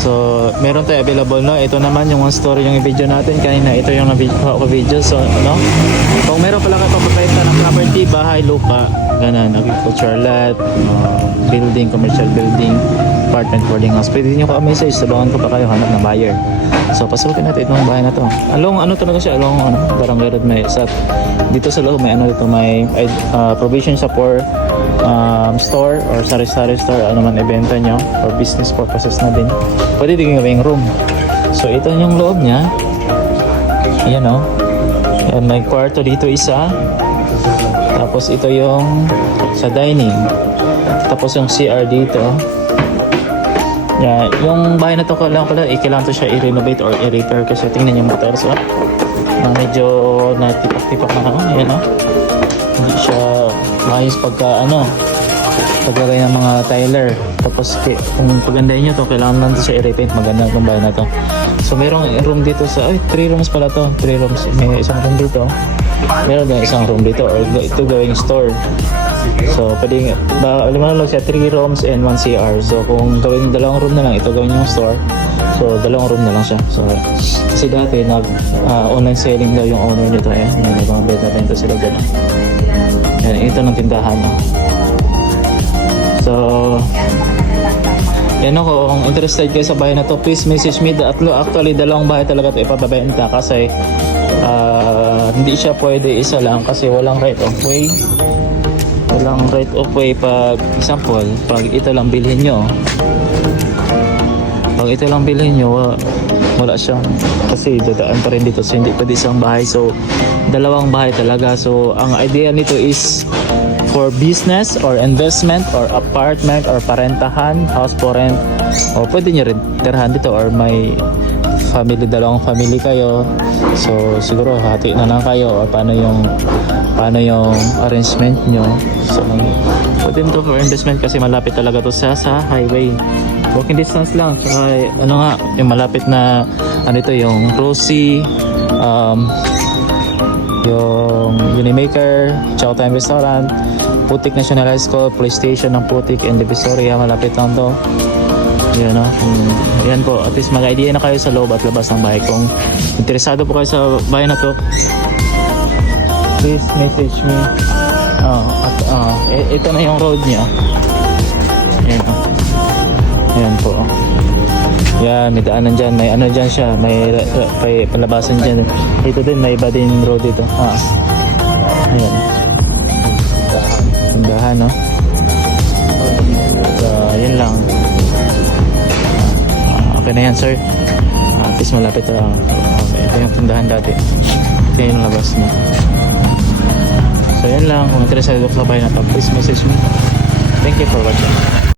So, meron tayo available, no? Ito naman yung one story yung video natin kanina. Ito yung video. So, no? Kung meron pala kayo pagbenta ng property, bahay, lupa, ganun, agricultural lot, building, commercial building, apartment, boarding house, pwede nyo ka-message, sabangan ko pa kayo, hanap ng buyer. So, pasukin natin itong bahay na to. Along, ano talaga siya? Along, Barangay Road, may dito sa loob, may may provision sa for store or sari-sari store, ano man ibenta nyo or business purposes na din, pwede din gawing room. So ito yung loob nya, ayan o, and may kwarto dito isa, tapos ito yung sa dining, tapos yung CR dito. Yeah, yung bahay na to kailangan to siya i-renovate or i-repair kasi tingnan yung motor, so medyo natipak-tipak na ayan o, hindi siya maayos paglagay ng mga tiler. Tapos kung pagandahin nyo to, kailangan lang to siya i-repaint. Maganda itong bahay na to. So mayroong room dito sa 3 rooms pala to, 3 rooms, may isang room dito, meron din isang room dito, or ito gawing store. So pwede lang siya 3 rooms and 1 CR. So kung gawing 2 room na lang, ito gawin yung store, so 2 room na lang siya. So kasi dati online selling daw yung owner nito, may mga bed na ito sila gano'n. Yan, ito ng tindahan, no? So yan ako, kung interested kayo sa bahay na to, please message me. Actually, 2 bahay talaga ito ipapabenta kasi hindi siya pwede isa lang kasi walang right of way. Walang right of way. Pag example, pag ito lang bilhin nyo, wala siyang, kasi dadaan pa rin dito, so hindi pwede isang bahay. So 2 bahay talaga. So ang idea nito is for business or investment or apartment or parentahan, house for rent, o pwede nyo rin tirahan dito, or may family, 2 family kayo, so siguro hati na lang kayo, or paano yung arrangement nyo. So pwede nito for investment kasi malapit talaga to sa highway, walking distance lang. Saka yung malapit na ito yung Rosie, yung Unimaker, Chow Time Restaurant, Putik National High School, Police Station ng Putik and Divisoria, malapit lang to. Yan o. Yan po, at least mag-idea na kayo sa loob at labas ng bahay. Kung interesado po kayo sa bahay na to, please message me. Ito na yung road niya. Yan o. Yan po. Yan, may daanan dyan, may dyan siya, may palabasan dyan. Ito din, may iba din road dito. Ayan. Tindahan, no? So, yun lang. Okay na yan, sir. At least malapit na. Ito yung tindahan dati. Ito yung labas na. So, yun lang. Kung interesado sa bahay na to, please message me. Thank you for watching.